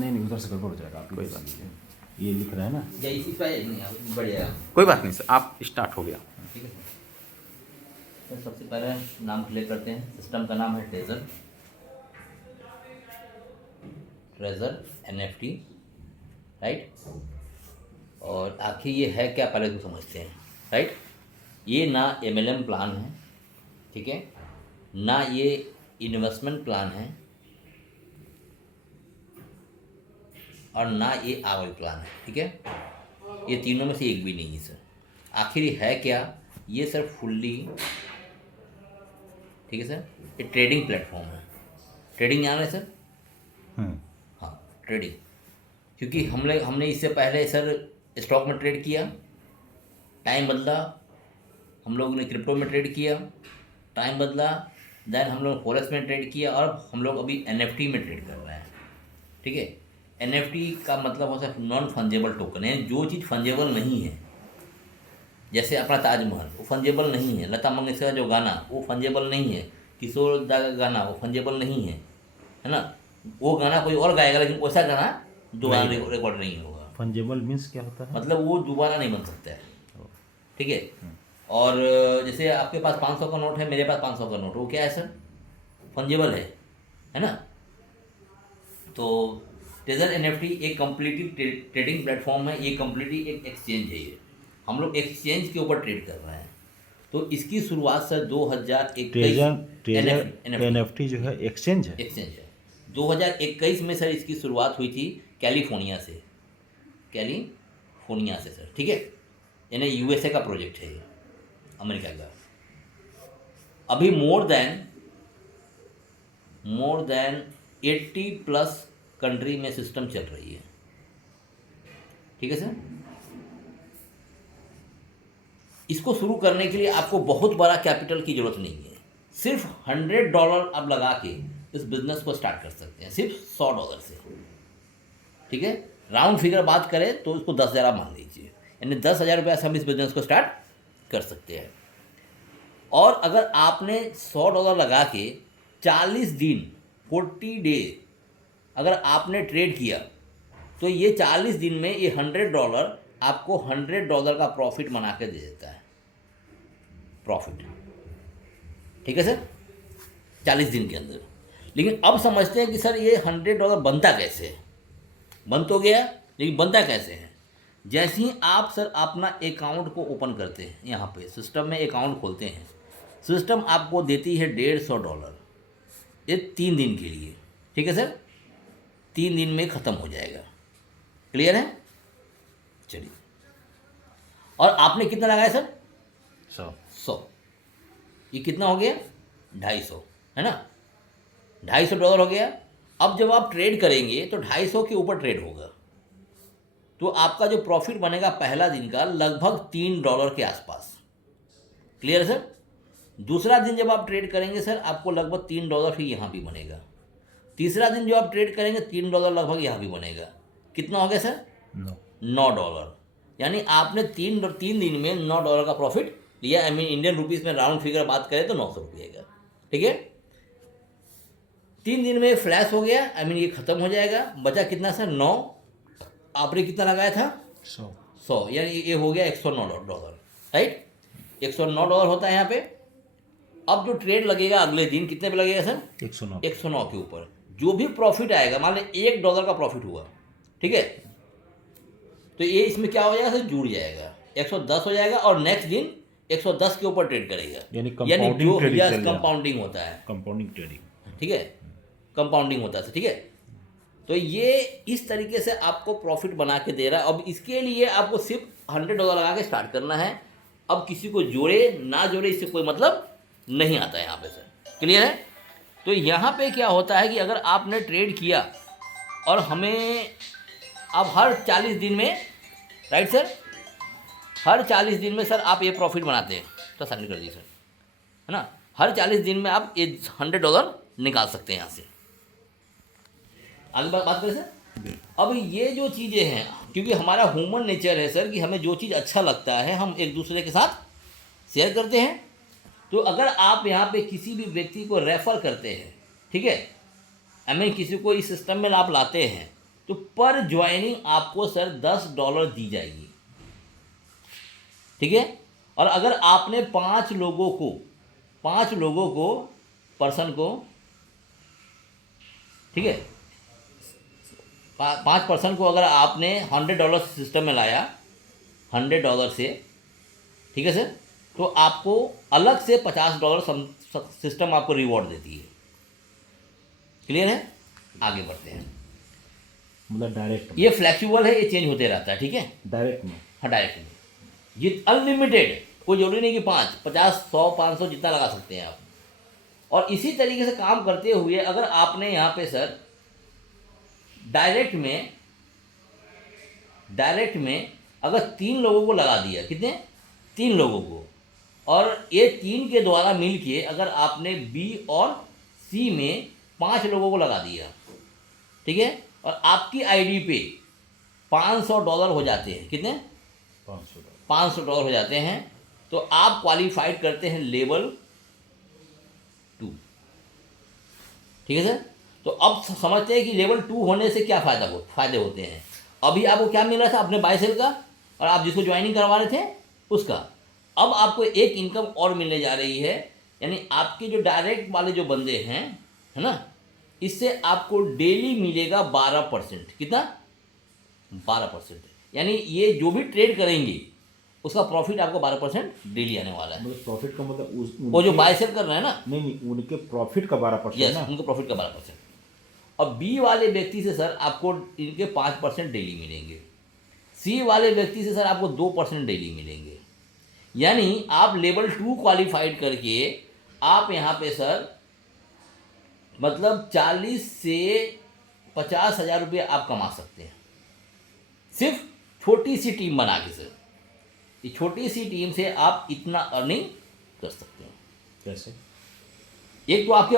नहीं उधर से गड़बड़ हो जाएगा, आप कोई बात नहीं, ये लिख रहा है ना। या इसी पे नहीं बढ़िया। कोई बात नहीं सर, आप स्टार्ट हो गया। ठीक है सर। तो सबसे पहले नाम क्लियर करते हैं। सिस्टम का नाम है ट्रेजर NFT, राइट। और आखिर ये है क्या, पहले तो समझते हैं, राइट। ये ना MLM प्लान है, ठीक है, ना ये इन्वेस्टमेंट प्लान है, और ना ये आवर प्लान है, ठीक है। ये तीनों में से एक भी नहीं है सर। आखिर ये है क्या, ये सर फुल्ली, ठीक है सर, ये ट्रेडिंग प्लेटफॉर्म है। ट्रेडिंग जान रहे हैं सर? हाँ, ट्रेडिंग। क्योंकि हमने इससे पहले सर स्टॉक में ट्रेड किया, टाइम बदला, हम लोगों ने क्रिप्टो में ट्रेड किया, टाइम बदला, देन हम लोग फॉरेक्स में ट्रेड किया, और हम लोग अभी NFT में ट्रेड कर रहे हैं, ठीक है। NFT का मतलब होता है नॉन फंजेबल टोकन है। जो चीज़ फंजेबल नहीं है, जैसे अपना ताजमहल वो फंजेबल नहीं है, लता मंगेशकर का जो गाना वो फंजेबल नहीं है, किशोर दा का गाना वो फंजेबल नहीं है ना। वो गाना कोई और गाएगा, लेकिन वैसा गाना दोबारा रिकॉर्ड नहीं होगा। फंजेबल मीन्स क्या होता है? मतलब वो दोबारा नहीं बन सकता है, ठीक है। और जैसे आपके पास 500 का नोट है, मेरे पास 500 का नोट, वो क्या है सर, फंजेबल है ना। तो ट्रेजर NFT एक कम्प्लीटली ट्रेडिंग प्लेटफॉर्म है, ये कम्प्लीटली एक एक्सचेंज है। ये हम लोग एक्सचेंज के ऊपर ट्रेड कर रहे हैं। तो इसकी शुरुआत सर 2021 NFT जो है एक्सचेंज है। 2021 में सर इसकी शुरुआत हुई थी कैलिफोर्निया से सर, ठीक है। यानी USA का प्रोजेक्ट है ये, अमेरिका का। अभी मोर देन 80+ कंट्री में सिस्टम चल रही है, ठीक है सर। इसको शुरू करने के लिए आपको बहुत बड़ा कैपिटल की ज़रूरत नहीं है। सिर्फ $100 आप लगा के इस बिज़नेस को स्टार्ट कर सकते हैं, सिर्फ $100 से, ठीक है। राउंड फिगर बात करें तो इसको 10,000 आप मान लीजिए, यानी 10,000 रुपये से हम इस बिज़नेस को स्टार्ट कर सकते हैं। और अगर आपने $100 लगा के 40 दिन 40 डे अगर आपने ट्रेड किया, तो ये 40 दिन में ये $100 आपको $100 का प्रॉफिट बना के दे देता है, प्रॉफिट, ठीक है सर, 40 दिन के अंदर। लेकिन अब समझते हैं कि सर ये $100 बनता कैसे है। बन तो गया, लेकिन बनता कैसे है। जैसे ही आप सर अपना अकाउंट को ओपन करते हैं, यहाँ पे सिस्टम में अकाउंट खोलते हैं, सिस्टम आपको देती है $150, ये 3 दिन के लिए, ठीक है सर। 3 दिन में ख़त्म हो जाएगा, क्लियर है। चलिए, और आपने कितना लगाया सर? 100। ये कितना हो गया? 250, है ना। $250 हो गया। अब जब आप ट्रेड करेंगे तो 250 के ऊपर ट्रेड होगा, तो आपका जो प्रॉफिट बनेगा पहला दिन का लगभग $3 के आसपास, क्लियर है सर। दूसरा दिन जब आप ट्रेड करेंगे सर, आपको लगभग $3 फिर यहाँ भी बनेगा। तीसरा दिन जो आप ट्रेड करेंगे $3 लगभग यहाँ भी बनेगा। कितना हो गया सर? $9। यानी आपने तीन दिन में $9 का प्रॉफिट लिया। आई मीन इंडियन रुपीज़ में राउंड फिगर बात करें तो 900 रुपये का, ठीक है। 3 दिन में फ्लैश हो गया, आई मीन ये ख़त्म हो जाएगा। बचा कितना सर? 9। आपने कितना लगाया था? 100। यानी ये हो गया $109, राइट। $109 होता है यहाँ पे। अब जो ट्रेड लगेगा अगले दिन कितने पे लगेगा सर? 109 के ऊपर। जो भी प्रॉफिट आएगा, मान लें $1 का प्रॉफिट हुआ, ठीक है, तो ये इसमें क्या हो जाएगा सर? जुड़ जाएगा, 110 हो जाएगा, और नेक्स्ट दिन 110 के ऊपर ट्रेड करेगा। यानी कंपाउंडिंग होता है, कंपाउंडिंग ट्रेडिंग, ठीक है, कंपाउंडिंग होता है, ठीक है। तो ये इस तरीके से आपको प्रॉफिट बना के दे रहा है। अब इसके लिए आपको सिर्फ $100 लगा के स्टार्ट करना है। अब किसी को जोड़े ना जोड़े इससे कोई मतलब नहीं आता है यहाँ पे सर, क्लियर है। तो यहाँ पे क्या होता है कि अगर आपने ट्रेड किया और हमें अब हर 40 दिन में, राइट सर, हर 40 दिन में सर आप ये प्रॉफिट बनाते हैं, तो सबमिट कर दीजिए सर, है ना। हर 40 दिन में आप ये $100 निकाल सकते हैं यहाँ से। आगे बात करें सर। अब ये जो चीज़ें हैं, क्योंकि हमारा ह्यूमन नेचर है सर कि हमें जो चीज़ अच्छा लगता है हम एक दूसरे के साथ शेयर करते हैं। तो अगर आप यहाँ पे किसी भी व्यक्ति को रेफ़र करते हैं, ठीक है, आई मीन किसी को इस सिस्टम में आप लाते हैं, तो पर ज्वाइनिंग आपको सर $10 दी जाएगी, ठीक है। और अगर आपने 5 लोगों को पर्सन को, ठीक है, 5 पर्सन को अगर आपने $100 सिस्टम में लाया, $100 से, ठीक है सर, तो आपको अलग से $50 सिस्टम आपको रिवॉर्ड देती है। क्लियर है? आगे बढ़ते हैं। मतलब डायरेक्ट में, ये फ्लैक्सिबल है, ये चेंज होते रहता है, ठीक है। डायरेक्ट में, हाँ, डायरेक्ट में ये अनलिमिटेड, कोई जरूरी नहीं कि 5, 50, 100, 500 जितना लगा सकते हैं आप। और इसी तरीके से काम करते हुए अगर आपने यहाँ पे सर डायरेक्ट में अगर 3 लोगों को लगा दिया, कितने? 3 लोगों को, और ये 3 के द्वारा मिल के अगर आपने बी और सी में 5 लोगों को लगा दिया, ठीक है, और आपकी आईडी पे $500 हो जाते हैं, कितने? $500 हो जाते हैं, तो आप क्वालिफाइड करते हैं लेवल 2, ठीक है सर। तो अब समझते हैं कि लेवल 2 होने से क्या फ़ायदे होते हैं। अभी आपको क्या मिल रहा था? अपने बाय सेल का, और आप जिसको ज्वाइनिंग करवा रहे थे उसका। अब आपको एक इनकम और मिलने जा रही है, यानी आपके जो डायरेक्ट वाले जो बंदे हैं, है ना, इससे आपको डेली मिलेगा 12%। कितना? 12%। यानी ये जो भी ट्रेड करेंगे उसका प्रॉफिट आपको 12% डेली आने वाला है। मतलब प्रॉफिट का मतलब वो जो बाय सेल कर रहे हैं ना, नहीं, उनके प्रॉफिट का 12% यस, ना। उनके प्रॉफिट का 12%। और बी वाले व्यक्ति से सर आपको इनके 5% डेली मिलेंगे। सी वाले व्यक्ति से सर आपको 2% डेली मिलेंगे। यानी आप लेवल 2 क्वालिफाइड करके आप यहाँ पे सर मतलब 40 से 50 हज़ार रुपये आप कमा सकते हैं, सिर्फ छोटी सी टीम बना के सर। ये छोटी सी टीम से आप इतना अर्निंग कर सकते हैं। कैसे? एक तो आपके